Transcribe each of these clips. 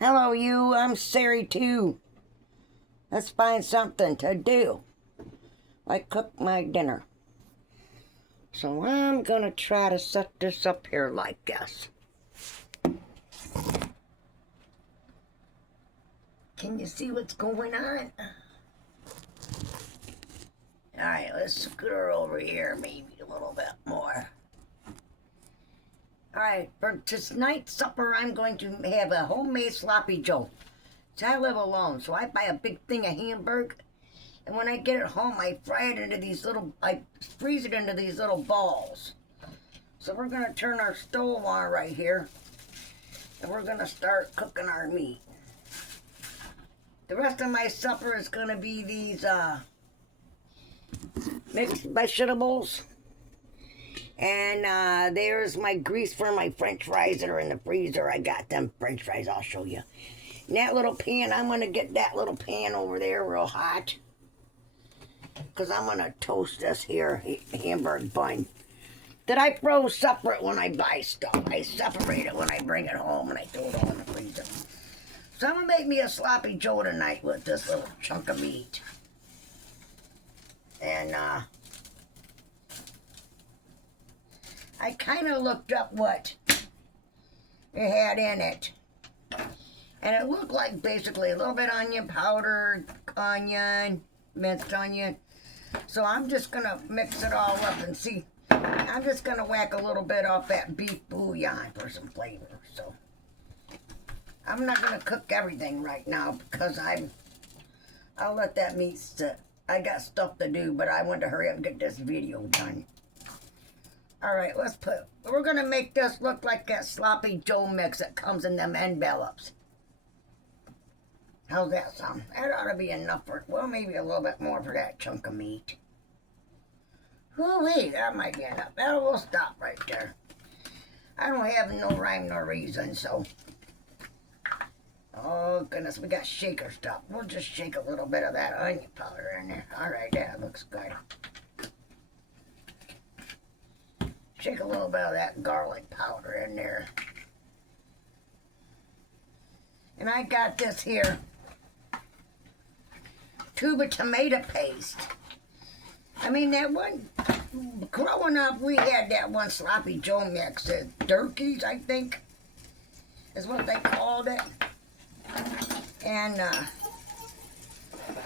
Hello, you. I'm Sari, too. Let's find something to do. Like cook my dinner. So I'm gonna try to set this up here like this. Can you see what's going on? Alright, let's scoot her over here maybe a little bit more. Alright, for tonight's supper, I'm going to have a homemade sloppy joe. So I live alone, so I buy a big thing of hamburger, and when I get it home, I fry it into these little, I freeze it into these little balls. So we're gonna turn our stove on right here, and we're gonna start cooking our meat. The rest of my supper is gonna be these mixed vegetables. And there's my grease for my french fries that are in the freezer. I got them french fries, I'll show you. And that little pan, I'm going to get that little pan over there real hot. Because I'm going to toast this here hamburger bun. That I throw separate when I buy stuff. I separate it when I bring it home and I throw it all in the freezer. So I'm going to make me a sloppy joe tonight with this little chunk of meat. And I kind of looked up what it had in it. And it looked like basically a little bit onion powder, onion, minced onion. So I'm just going to mix it all up and see. I'm just going to whack a little bit off that beef bouillon for some flavor. So I'm not going to cook everything right now because I'll let that meat sit. I got stuff to do, but I want to hurry up and get this video done. Alright, we're going to make this look like that sloppy joe mix that comes in them envelopes. How's that sound? That ought to be enough for, well, maybe a little bit more for that chunk of meat. Whoo-wee, that might be enough. We'll stop right there. I don't have no rhyme nor reason, so. Oh, goodness, we got shaker stuff. We'll just shake a little bit of that onion powder in there. Alright, that looks good. Shake a little bit of that garlic powder in there. And I got this here tube of tomato paste. I mean, that one, growing up, we had that one sloppy joe mix. Durkee's, I think, is what they called it. And, I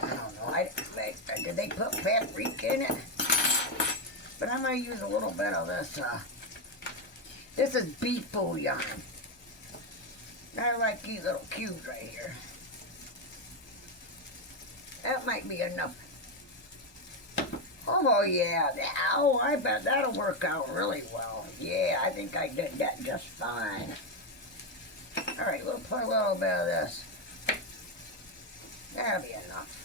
don't know, did they put paprika in it? But I'm going to use a little bit of this. This is beef bouillon. I like these little cubes right here. That might be enough. Oh, yeah. Oh, I bet that'll work out really well. Yeah, I think I did that just fine. All right, we'll put a little bit of this. That'll be enough.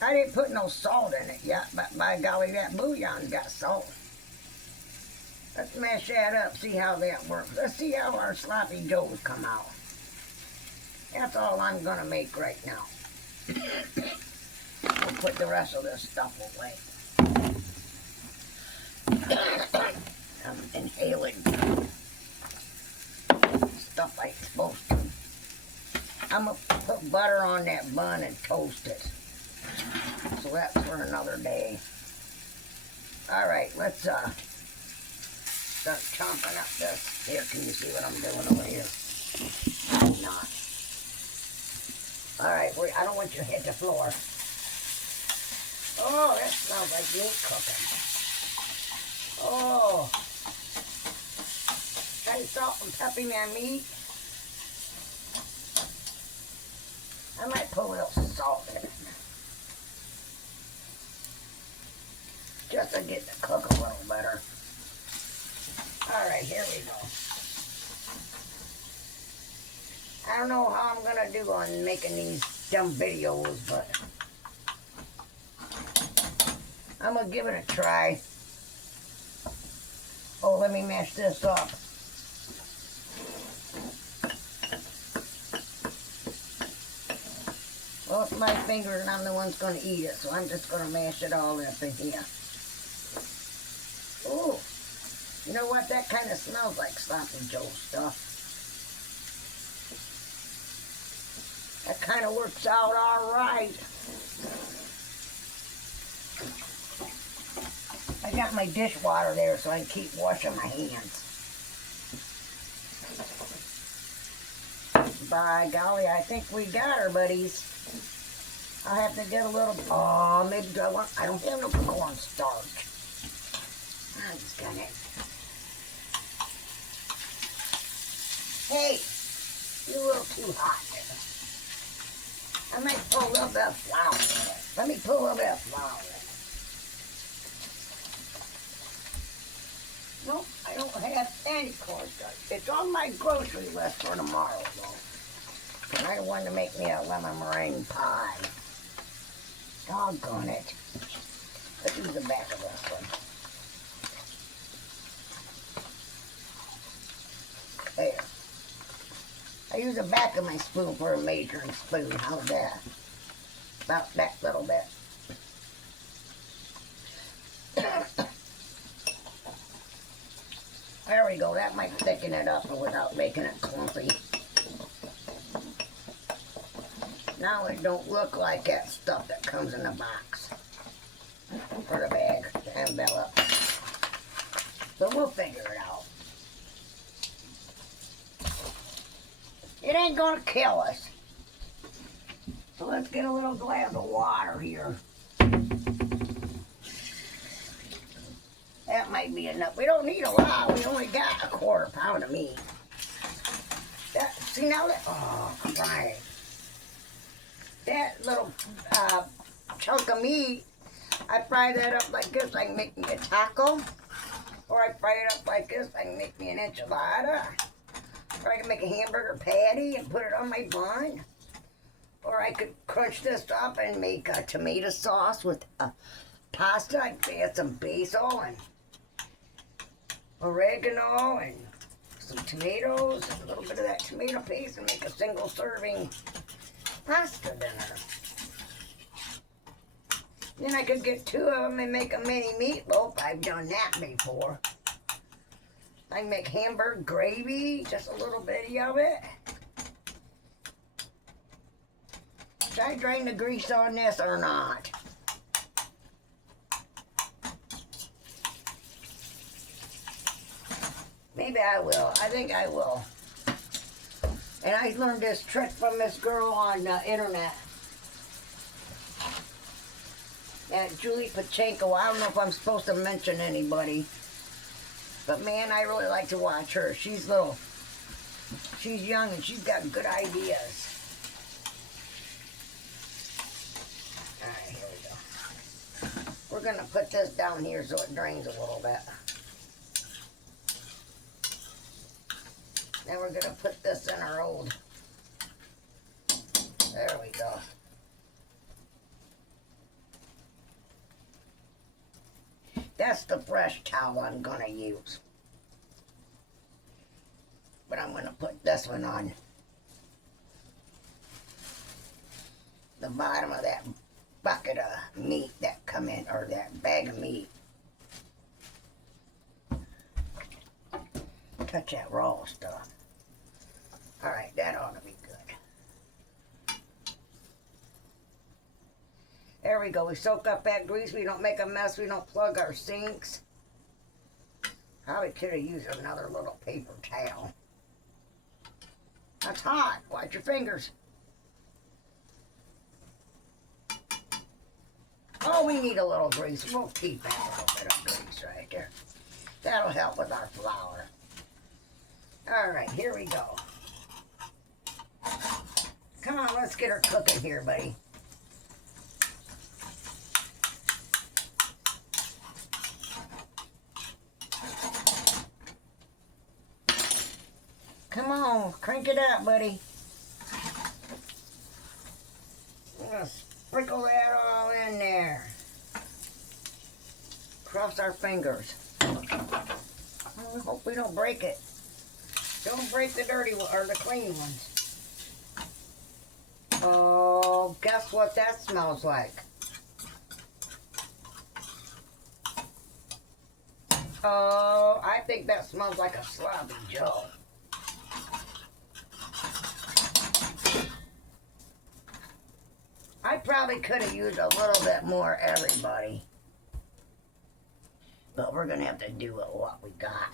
I didn't put no salt in it yet, but by golly, that bouillon's got salt. Let's mash that up, see how that works. Let's see how our sloppy joes come out. That's all I'm going to make right now. We'll put the rest of this stuff away. I'm inhaling stuff like supposed to. I'm going to put butter on that bun and toast it. So that's for another day. Alright, let's start chomping up this. Here, can you see what I'm doing over here? I'm not. Alright, I don't want you to hit the floor. Oh, that smells like meat cooking. Oh. Got salt and pepper in that meat. I might put a little salt in it. Just to get the cook a little better. Alright, here we go. I don't know how I'm going to do on making these dumb videos, but I'm going to give it a try. Oh, let me mash this up. Well, it's my finger and I'm the one that's going to eat it, so I'm just going to mash it all up in here. Ooh, you know what? That kind of smells like sloppy joe stuff. That kind of works out all right. I got my dishwater there so I can keep washing my hands. By golly, I think we got her, buddies. I'll have to get a little, maybe I don't have no cornstarch. I'm just gonna, hey, you're a little too hot there. I might put a little bit of flour in it. Let me put a little bit of flour in it. Nope, I don't have any cornstarch. It's on my grocery list for tomorrow, though. And I wanted to make me a lemon meringue pie. Doggone it. Let's use the back of this one. There. I use the back of my spoon for a measuring spoon. How's that? About that little bit. There we go. That might thicken it up without making it clumpy. Now it don't look like that stuff that comes in the box. Or the bag, the envelope. But we'll figure it out. It ain't gonna kill us. So let's get a little glass of water here. That might be enough. We don't need a lot. We only got a quarter pound of meat. That, see now that, oh, right. That little chunk of meat, I fry that up like this. I can make me a taco. Or I fry it up like this. I can make me an enchilada. Or I can make a hamburger patty and put it on my bun. Or I could crunch this up and make a tomato sauce with pasta. I could add some basil and oregano and some tomatoes and a little bit of that tomato paste and make a single serving pasta dinner. Then I could get two of them and make a mini meatloaf. I've done that before. I can make hamburger gravy, just a little bitty of it. Should I drain the grease on this or not? Maybe I will. I think I will. And I learned this trick from this girl on the internet. That Julie Pachenko. I don't know if I'm supposed to mention anybody. But man, I really like to watch her. She's young and she's got good ideas. Alright, here we go. We're going to put this down here so it drains a little bit. Then we're going to put this in our old. There we go. That's the fresh towel I'm going to use. But I'm going to put this one on the bottom of that bucket of meat that come in, or that bag of meat. Touch that raw stuff. Alright, that ought to be good. There we go. We soak up that grease. We don't make a mess. We don't plug our sinks. Probably could have used another little paper towel. That's hot. Watch your fingers. Oh, we need a little grease. We'll keep that little bit of grease right there. That'll help with our flour. Alright, here we go. Come on, let's get her cooking here, buddy. Come on, crank it up, buddy. I'm gonna sprinkle that all in there. Cross our fingers. I hope we don't break it. Don't break the dirty one, or the clean ones. Oh, guess what that smells like? Oh, I think that smells like a sloppy Joe. probably could have used a little bit more, everybody. But we're going to have to do with what we got.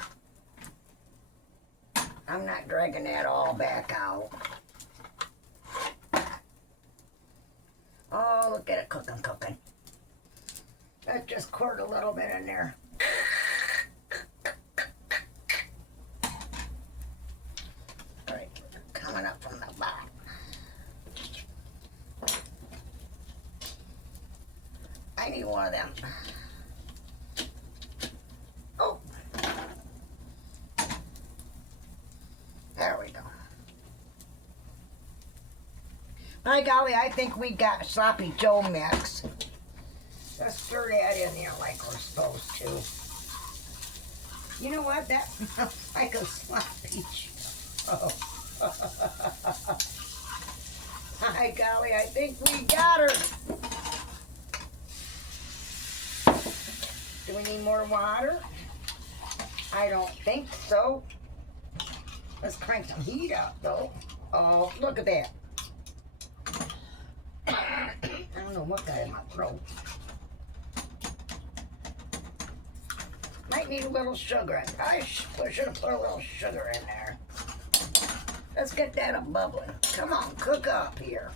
I'm not dragging that all back out. Oh, look at it cooking. Let's just squirt a little bit in there. All right, coming up from the bottom. I need one of them. Oh. There we go. By golly, I think we got Sloppy Joe mix. Let's stir that in there like we're supposed to. You know what? That smells like a Sloppy Joe. By golly, I think we got her. Do we need more water? I don't think so. Let's crank some heat up, though. Oh, look at that. I don't know what got in my throat. Might need a little sugar. I should have put a little sugar in there. Let's get that a bubbling. Come on, cook up here.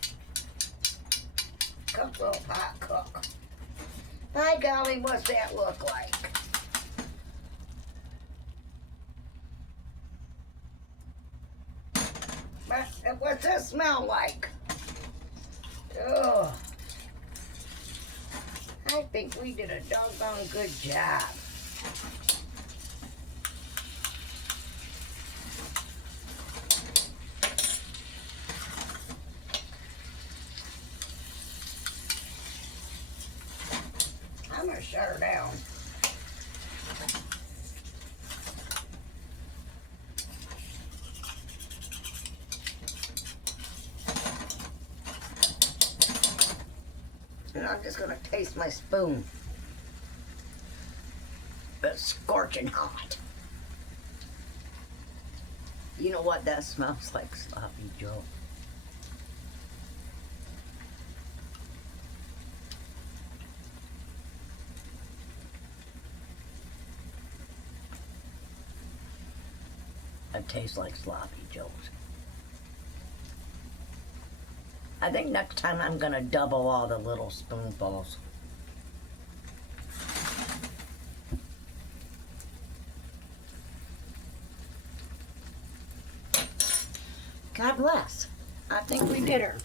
Cook, little pot, cook. By golly, what's that look like? What's that smell like? Oh, I think we did a doggone good job. I'm gonna shut her down. And I'm just gonna taste my spoon. It's scorching hot. You know what? That smells like Sloppy Joe. It tastes like Sloppy Joes. I think next time I'm gonna double all the little spoonfuls. God bless. I think we did her.